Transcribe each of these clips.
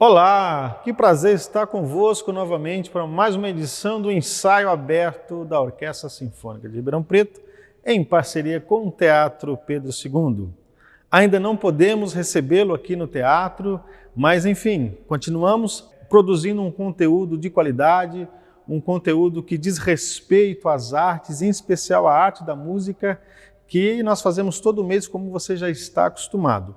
Olá, que prazer estar convosco novamente para mais uma edição do ensaio aberto da Orquestra Sinfônica de Ribeirão Preto, em parceria com o Teatro Pedro II. Ainda não podemos recebê-lo aqui no teatro, mas enfim, continuamos produzindo um conteúdo de qualidade, um conteúdo que diz respeito às artes, em especial à arte da música, que nós fazemos todo mês, como você já está acostumado.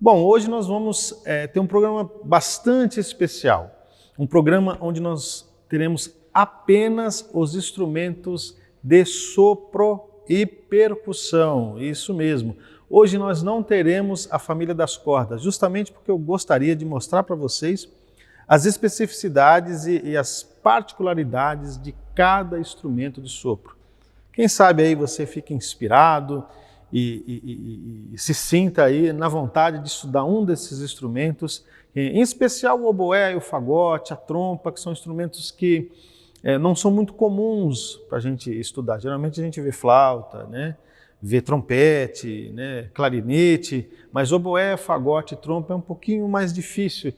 Bom, hoje nós vamos ter um programa bastante especial, um programa onde nós teremos apenas os instrumentos de sopro e percussão, isso mesmo. Hoje nós não teremos a família das cordas, justamente porque eu gostaria de mostrar para vocês as especificidades e as particularidades de cada instrumento de sopro. Quem sabe aí você fica inspirado e se sinta aí na vontade de estudar um desses instrumentos, em especial o oboé, o fagote, a trompa, que são instrumentos que não são muito comuns para a gente estudar. Geralmente a gente vê flauta, né? Vê trompete, né? Clarinete, mas oboé, fagote e trompa é um pouquinho mais difícil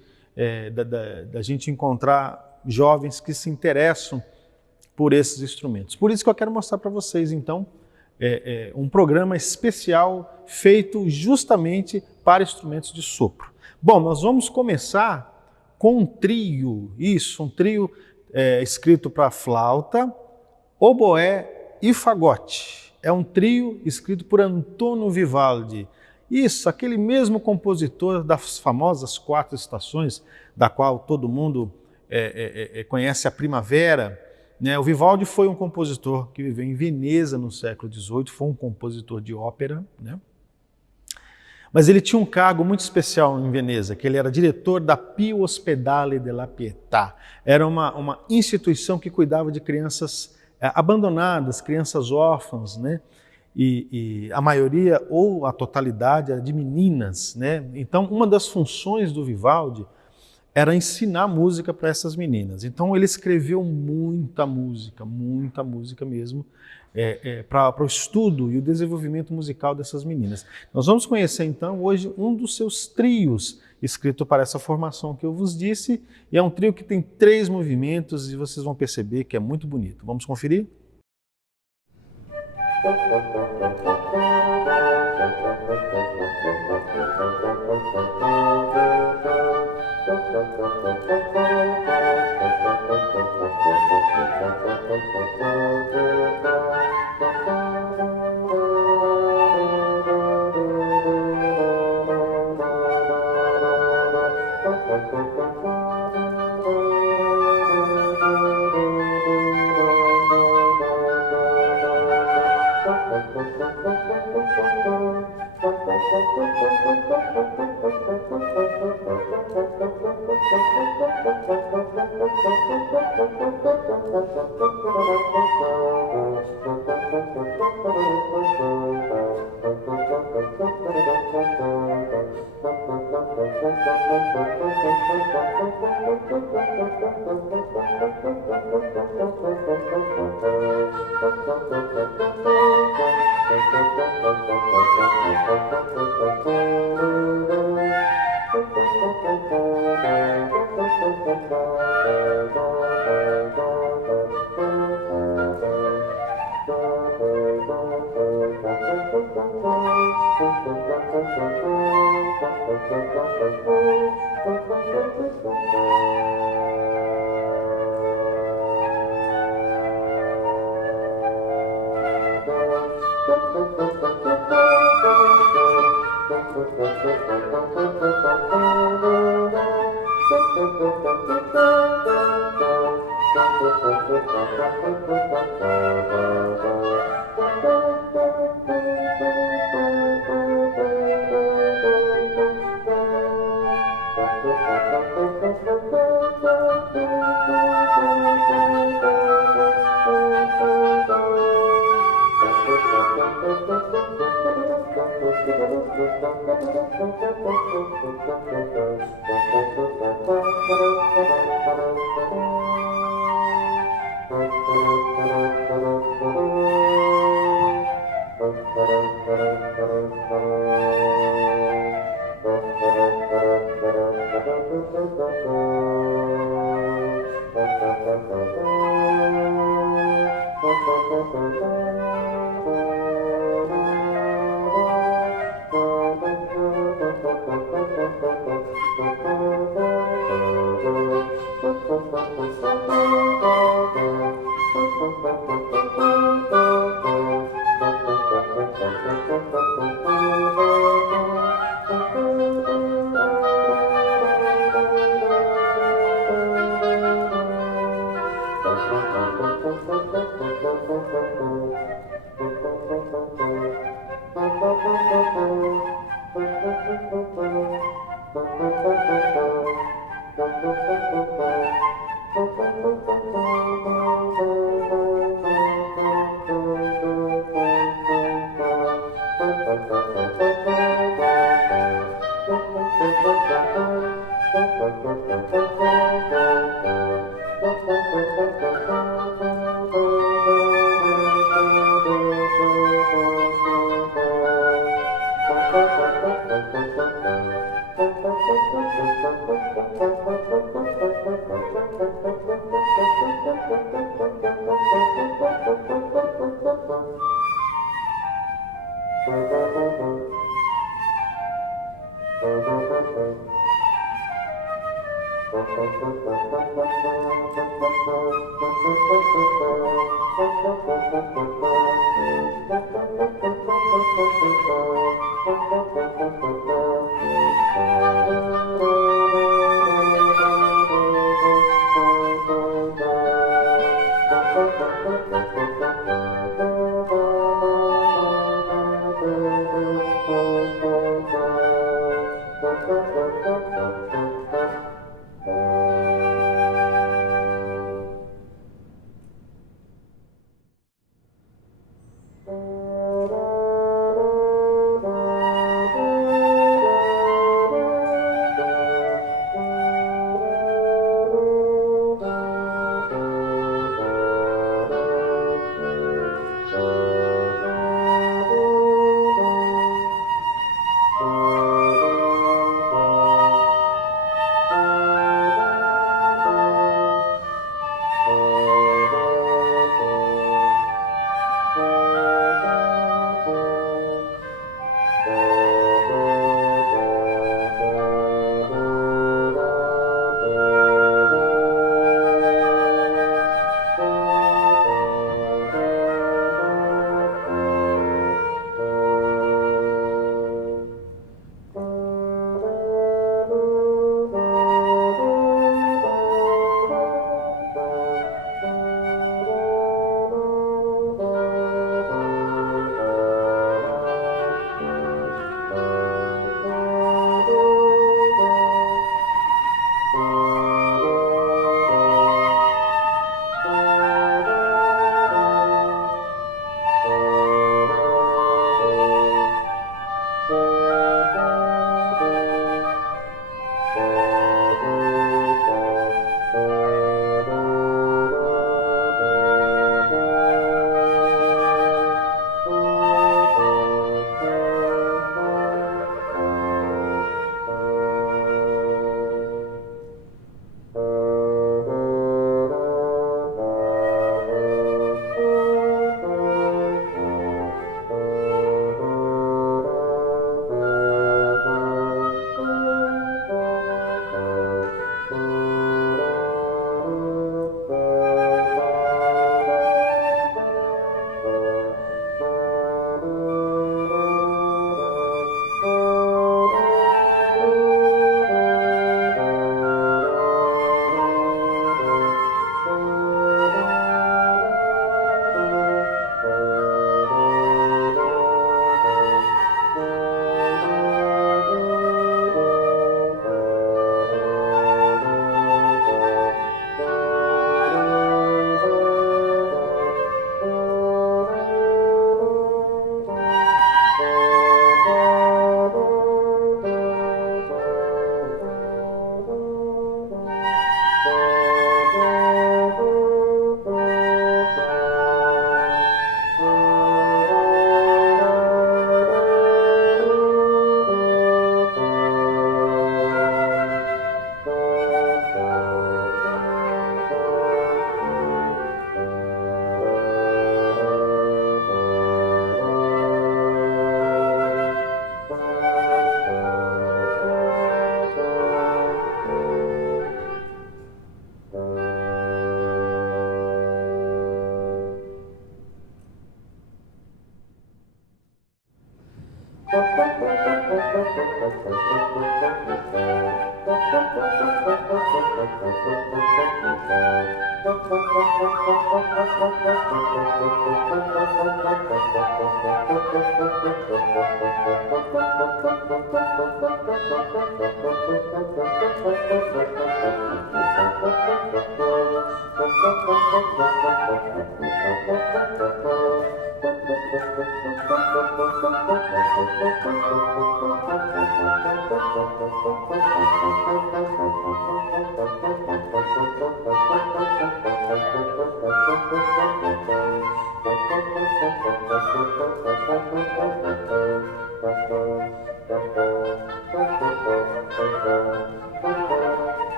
da gente encontrar jovens que se interessam por esses instrumentos. Por isso que eu quero mostrar para vocês, então, um programa especial feito justamente para instrumentos de sopro. Bom, nós vamos começar com um trio, um trio escrito para flauta, oboé e fagote. É um trio escrito por Antonio Vivaldi. Isso, aquele mesmo compositor das famosas 4 estações, da qual todo mundo conhece a primavera. O Vivaldi foi um compositor que viveu em Veneza no século XVIII, foi um compositor de ópera, né? Mas ele tinha um cargo muito especial em Veneza, que ele era diretor da Pio Ospedale della Pietà. Era uma instituição que cuidava de crianças abandonadas, crianças órfãs, né? E a maioria, ou a totalidade, era de meninas, né? Então, uma das funções do Vivaldi era ensinar música para essas meninas. Então ele escreveu muita música mesmo, para o estudo e o desenvolvimento musical dessas meninas. Nós vamos conhecer então hoje um dos seus trios, escrito para essa formação que eu vos disse, e é um trio que tem 3 movimentos e vocês vão perceber que é muito bonito. Vamos conferir?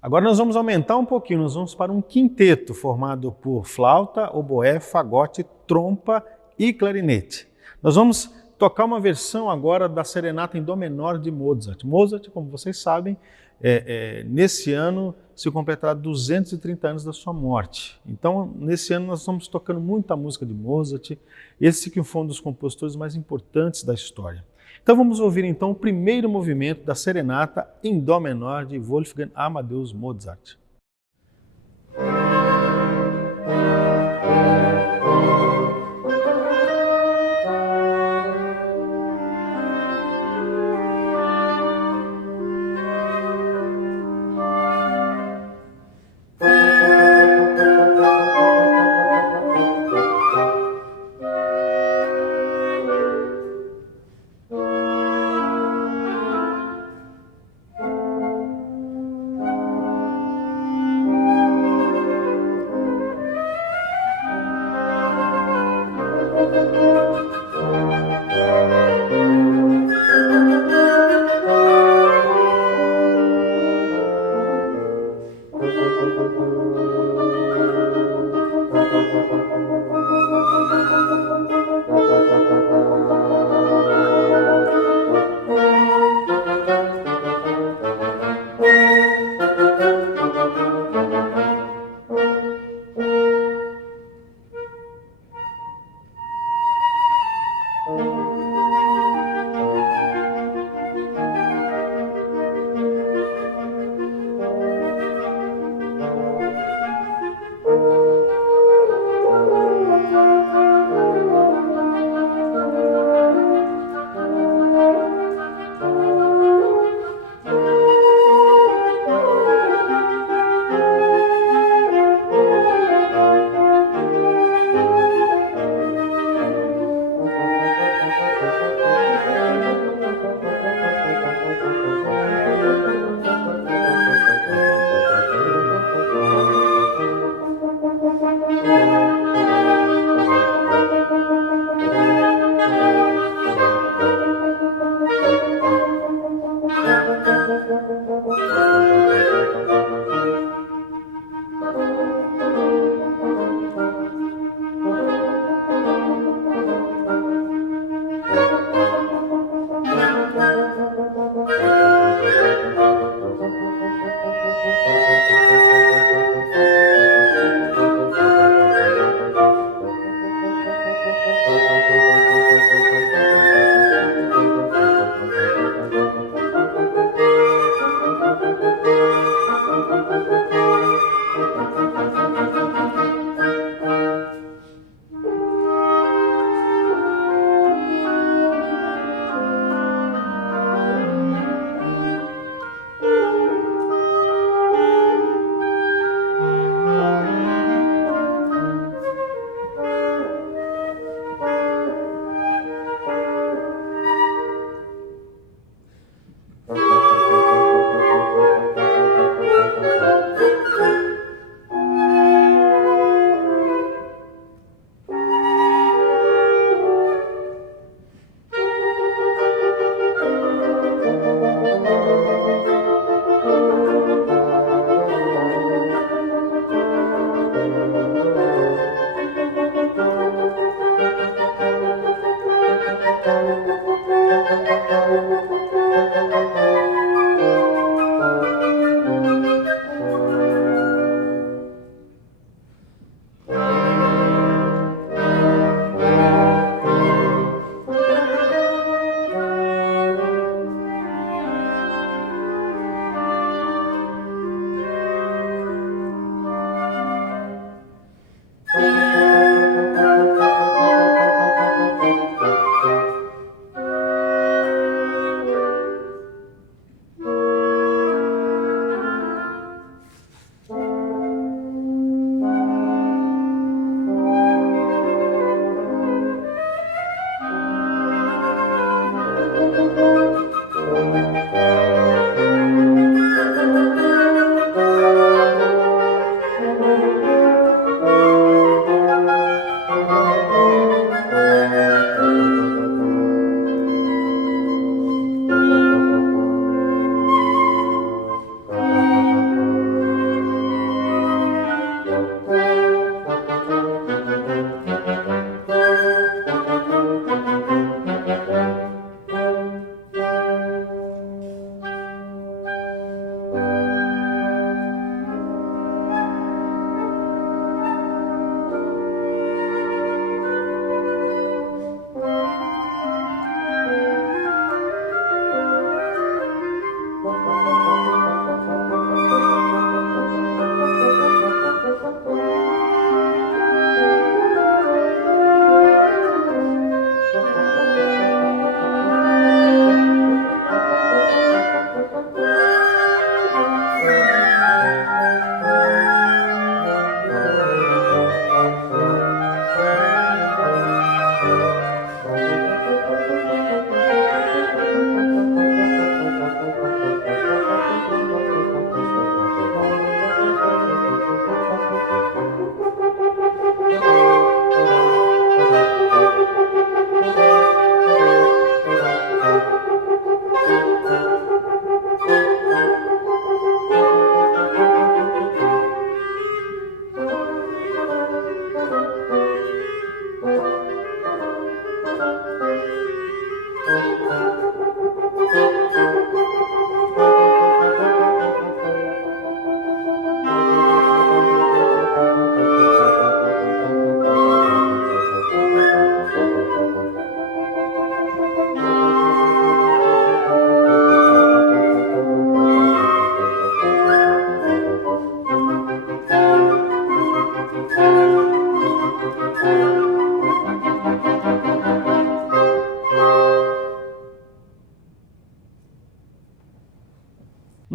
Agora nós vamos aumentar um pouquinho, nós vamos para um quinteto formado por flauta, oboé, fagote, trompa e clarinete. Nós vamos tocar uma versão agora da Serenata em Dó menor de Mozart. Mozart, como vocês sabem, nesse ano se completará 230 anos da sua morte. Então, nesse ano nós estamos tocando muita música de Mozart, esse que foi um dos compositores mais importantes da história. Então vamos ouvir então o primeiro movimento da Serenata em Dó menor de Wolfgang Amadeus Mozart.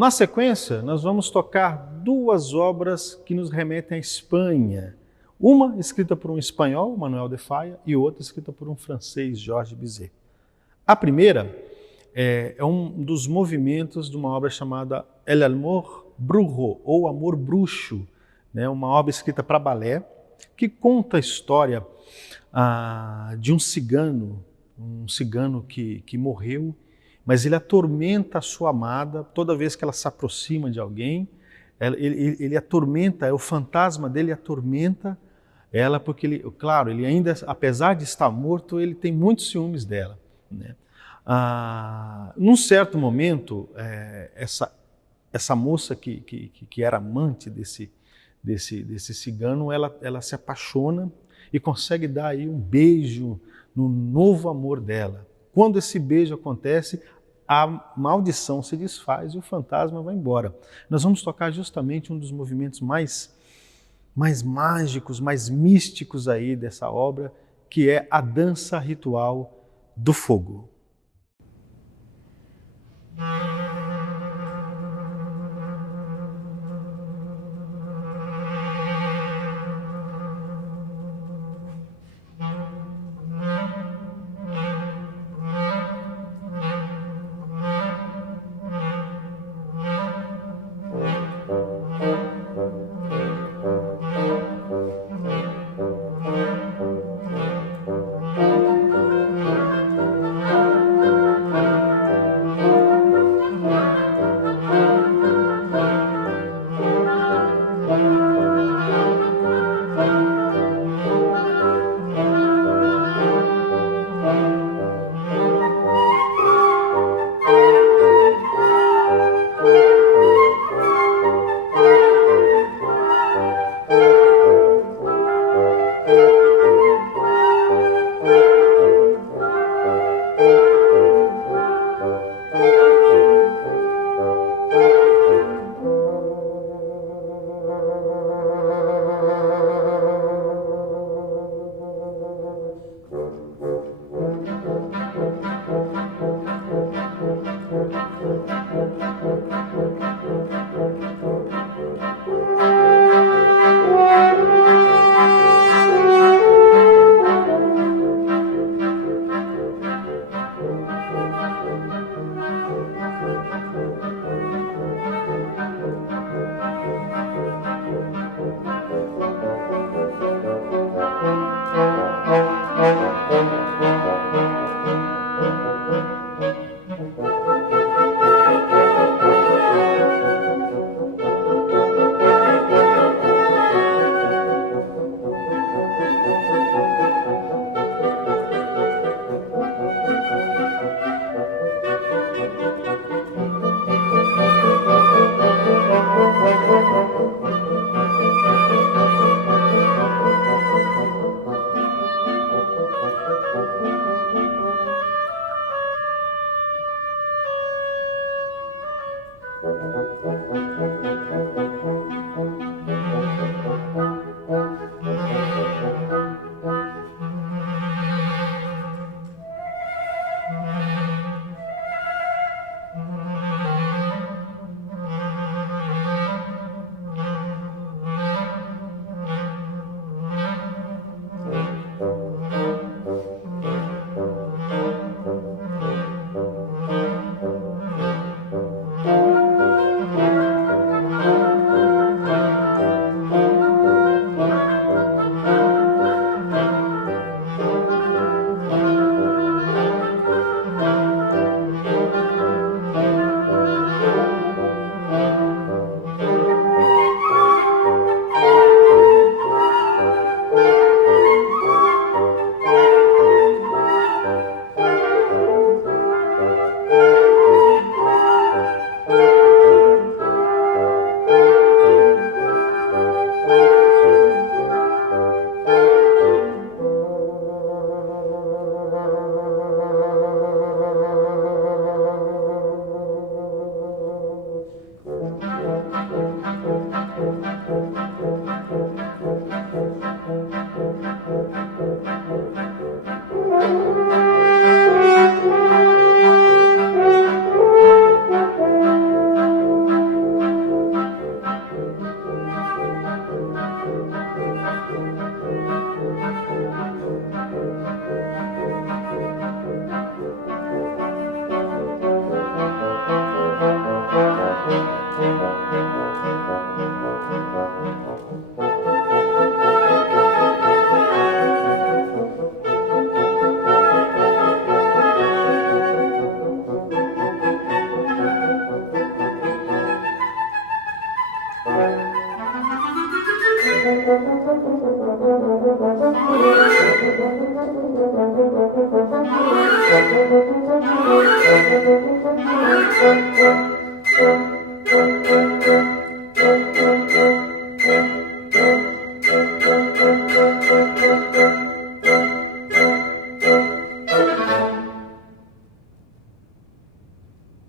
Na sequência, nós vamos tocar duas obras que nos remetem à Espanha. Uma escrita por um espanhol, Manuel de Falla, e outra escrita por um francês, Georges Bizet. A primeira é um dos movimentos de uma obra chamada El amor brujo, ou Amor Bruxo, né? Uma obra escrita para balé, que conta a história de um cigano que morreu, mas ele atormenta a sua amada toda vez que ela se aproxima de alguém. Ele atormenta, o fantasma dele atormenta ela, porque ele ainda, apesar de estar morto, ele tem muitos ciúmes dela, né? Num certo momento, essa moça que era amante desse cigano, ela se apaixona e consegue dar aí um beijo no novo amor dela. Quando esse beijo acontece, a maldição se desfaz e o fantasma vai embora. Nós vamos tocar justamente um dos movimentos mais mágicos, mais místicos aí dessa obra, que é a dança ritual do fogo.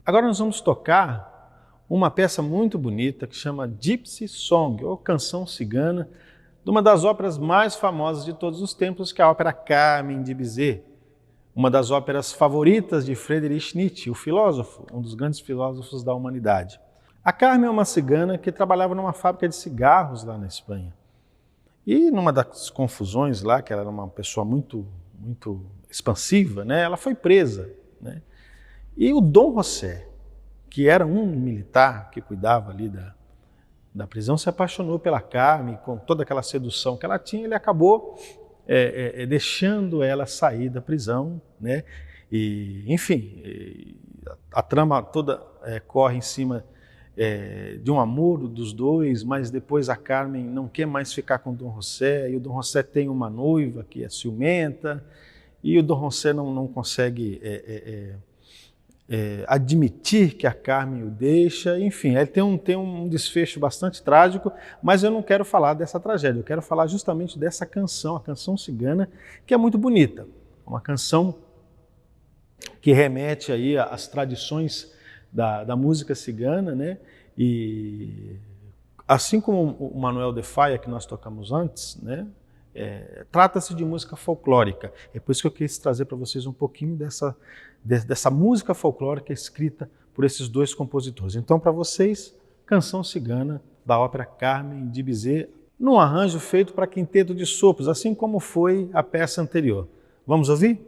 Agora nós vamos tocar uma peça muito bonita que chama Gypsy Song, ou Canção Cigana, de uma das óperas mais famosas de todos os tempos, que é a ópera Carmen de Bizet, uma das óperas favoritas de Friedrich Nietzsche, o filósofo, um dos grandes filósofos da humanidade. A Carmen é uma cigana que trabalhava numa fábrica de cigarros lá na Espanha. E numa das confusões lá, que ela era uma pessoa muito expansiva, né, ela foi presa, né? E o Dom José, que era um militar que cuidava ali da prisão, se apaixonou pela Carmen, com toda aquela sedução que ela tinha, ele acabou deixando ela sair da prisão, né? E, enfim, a trama toda corre em cima de um amor dos dois, mas depois a Carmen não quer mais ficar com o Dom José, e o Dom José tem uma noiva que é ciumenta, e o Dom José não consegue admitir que a Carmen o deixa, enfim, ele tem um desfecho bastante trágico, mas eu não quero falar dessa tragédia, eu quero falar justamente dessa canção, a canção cigana, que é muito bonita, uma canção que remete aí às tradições da música cigana, né? E assim como o Manuel de Falla, que nós tocamos antes, né? Trata-se de música folclórica. É por isso que eu quis trazer para vocês um pouquinho dessa música folclórica escrita por esses dois compositores. Então, para vocês, Canção Cigana, da ópera Carmen de Bizet, num arranjo feito para quinteto de sopros, assim como foi a peça anterior. Vamos ouvir?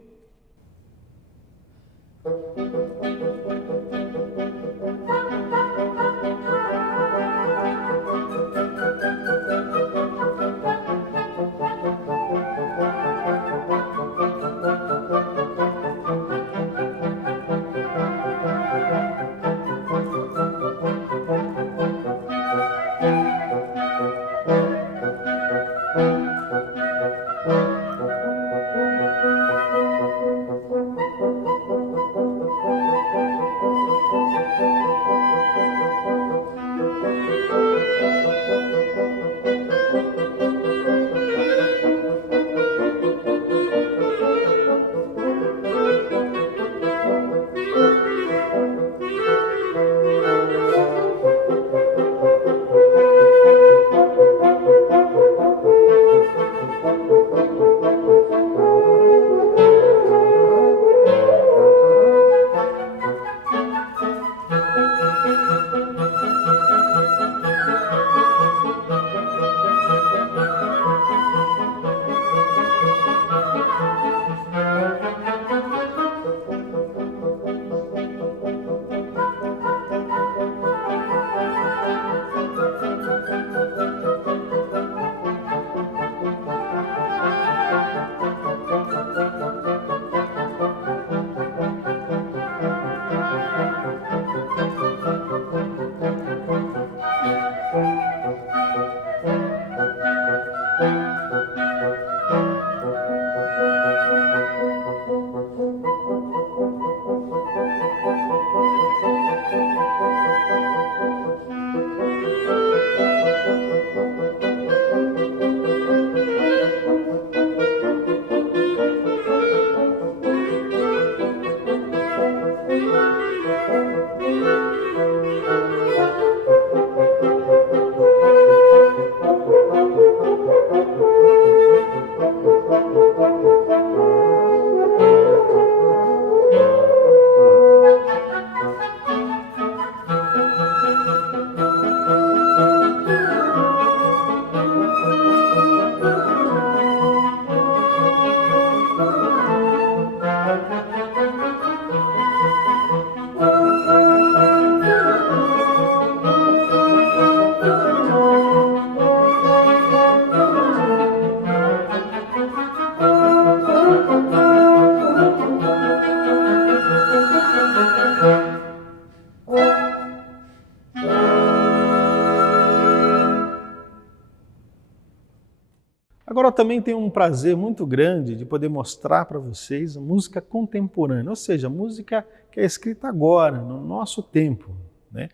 Agora eu também tenho um prazer muito grande de poder mostrar para vocês a música contemporânea, ou seja, a música que é escrita agora, no nosso tempo, né?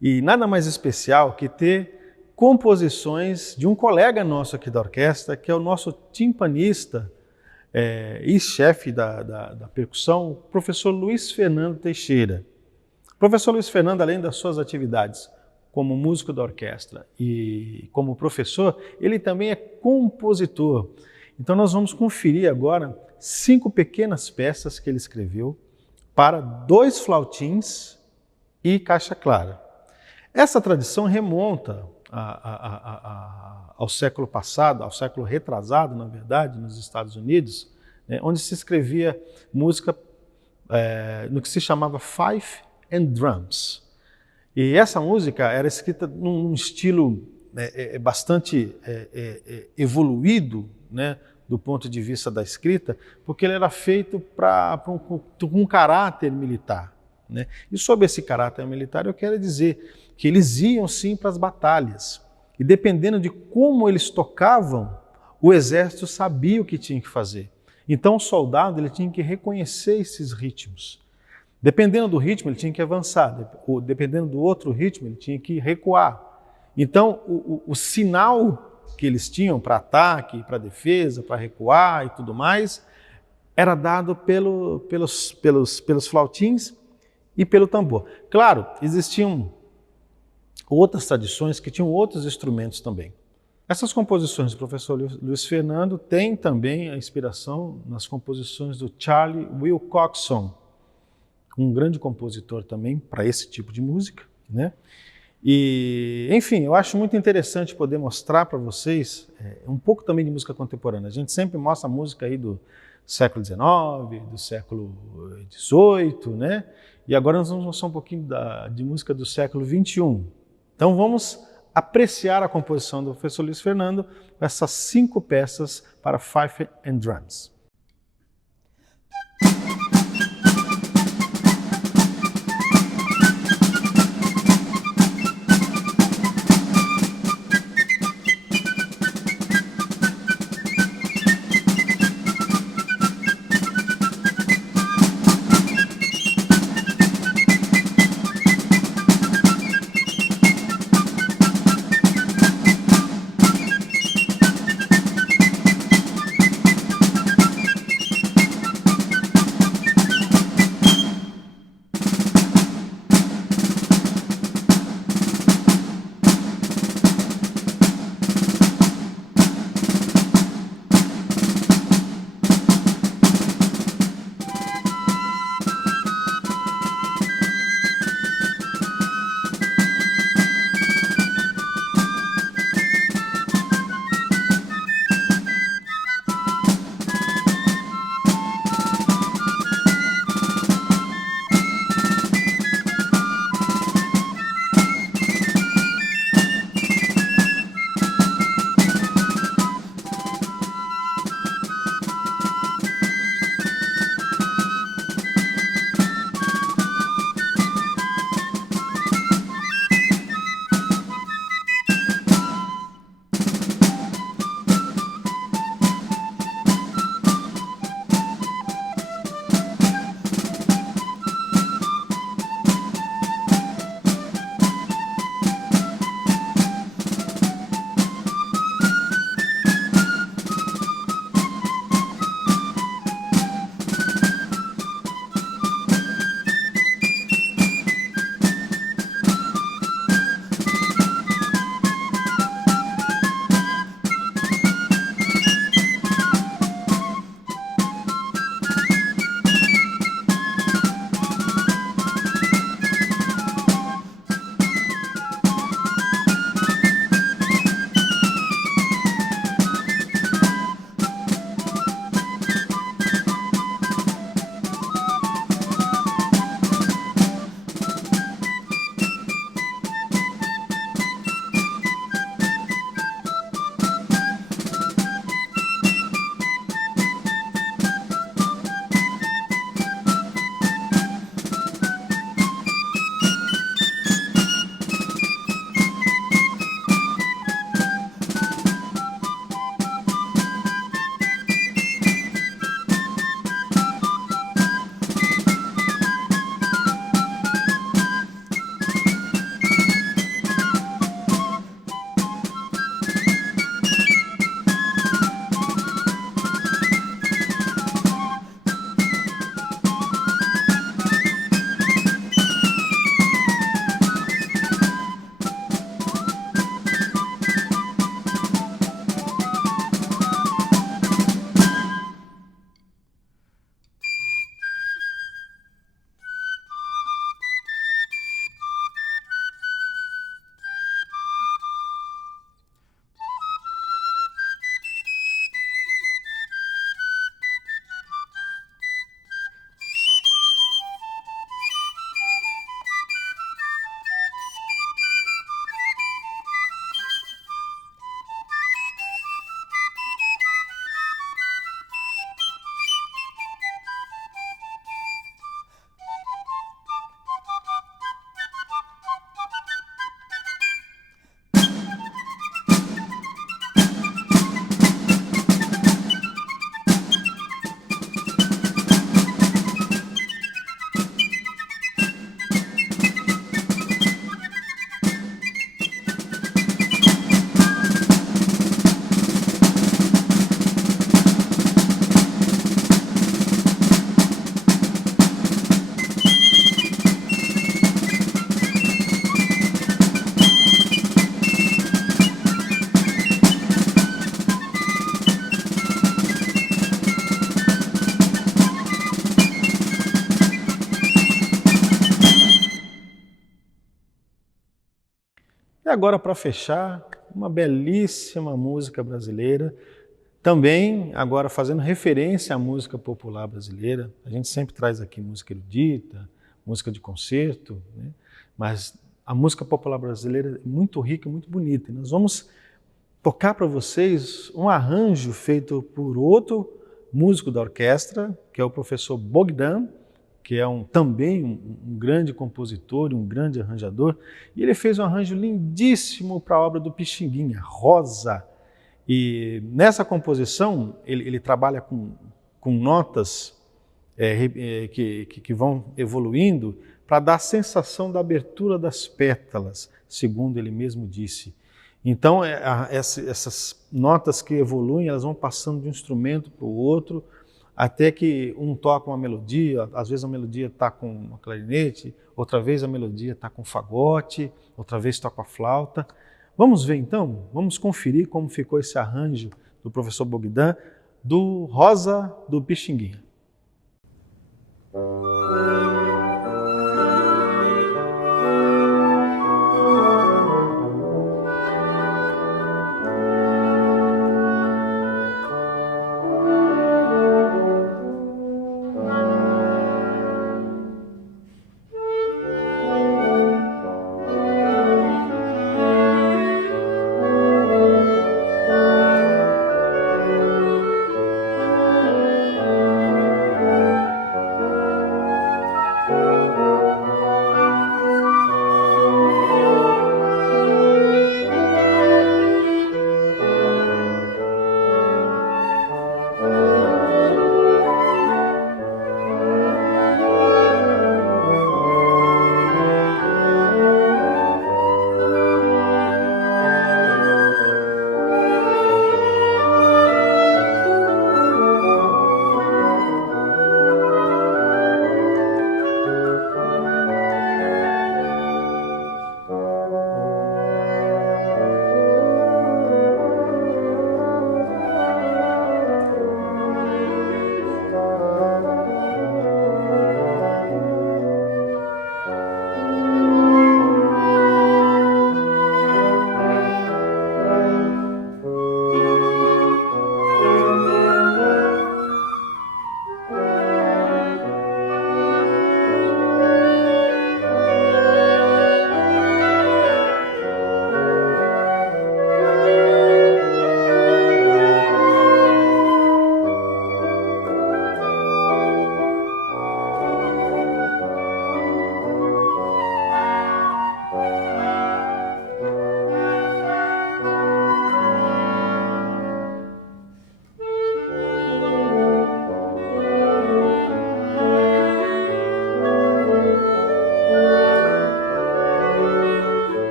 E nada mais especial que ter composições de um colega nosso aqui da orquestra, que é o nosso timpanista e chefe da percussão, o professor Luiz Fernando Teixeira. O professor Luiz Fernando, além das suas atividades como músico da orquestra e como professor, ele também é compositor. Então nós vamos conferir agora 5 pequenas peças que ele escreveu para 2 flautins e caixa clara. Essa tradição remonta ao século passado, ao século retrasado, na verdade, nos Estados Unidos, né, onde se escrevia música no que se chamava fife and drums. E essa música era escrita num estilo bastante evoluído, né, do ponto de vista da escrita, porque ele era feito com um caráter militar, né? E sobre esse caráter militar eu quero dizer que eles iam sim para as batalhas, e dependendo de como eles tocavam, o exército sabia o que tinha que fazer. Então o soldado ele tinha que reconhecer esses ritmos. Dependendo do ritmo, ele tinha que avançar. Dependendo do outro ritmo, ele tinha que recuar. Então, o sinal que eles tinham para ataque, para defesa, para recuar e tudo mais, era dado pelos flautins e pelo tambor. Claro, existiam outras tradições que tinham outros instrumentos também. Essas composições do professor Luiz Fernando têm também a inspiração nas composições do Charlie Wilcoxon, um grande compositor também para esse tipo de música, né? E, enfim, eu acho muito interessante poder mostrar para vocês um pouco também de música contemporânea. A gente sempre mostra música aí do século XIX, do século XVIII, né? E agora nós vamos mostrar um pouquinho de música do século XXI. Então vamos apreciar a composição do professor Luiz Fernando com essas 5 peças para fife and drums. E agora, para fechar, uma belíssima música brasileira, também agora fazendo referência à música popular brasileira. A gente sempre traz aqui música erudita, música de concerto, né? Mas a música popular brasileira é muito rica, muito bonita. E nós vamos tocar para vocês um arranjo feito por outro músico da orquestra, que é o professor Bogdan, que é também um grande compositor e um grande arranjador, e ele fez um arranjo lindíssimo para a obra do Pixinguinha, Rosa. E nessa composição ele trabalha com notas que vão evoluindo para dar a sensação da abertura das pétalas, segundo ele mesmo disse. Então essas notas que evoluem, elas vão passando de um instrumento para o outro, até que um toca uma melodia, às vezes a melodia está com uma clarinete, outra vez a melodia está com fagote, outra vez toca a flauta. Vamos ver então, vamos conferir como ficou esse arranjo do professor Bogdan, do Rosa do Pixinguinha.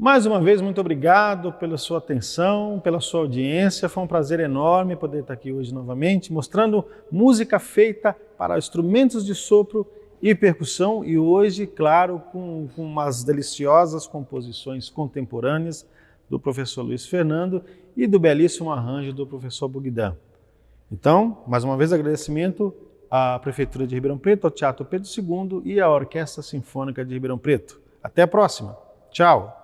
Mais uma vez, muito obrigado pela sua atenção, pela sua audiência. Foi um prazer enorme poder estar aqui hoje novamente, mostrando música feita para instrumentos de sopro e percussão, e hoje, claro, com umas deliciosas composições contemporâneas do professor Luiz Fernando e do belíssimo arranjo do professor Bogdan. Então, mais uma vez, agradecimento à Prefeitura de Ribeirão Preto, ao Teatro Pedro II e à Orquestra Sinfônica de Ribeirão Preto. Até a próxima. Tchau!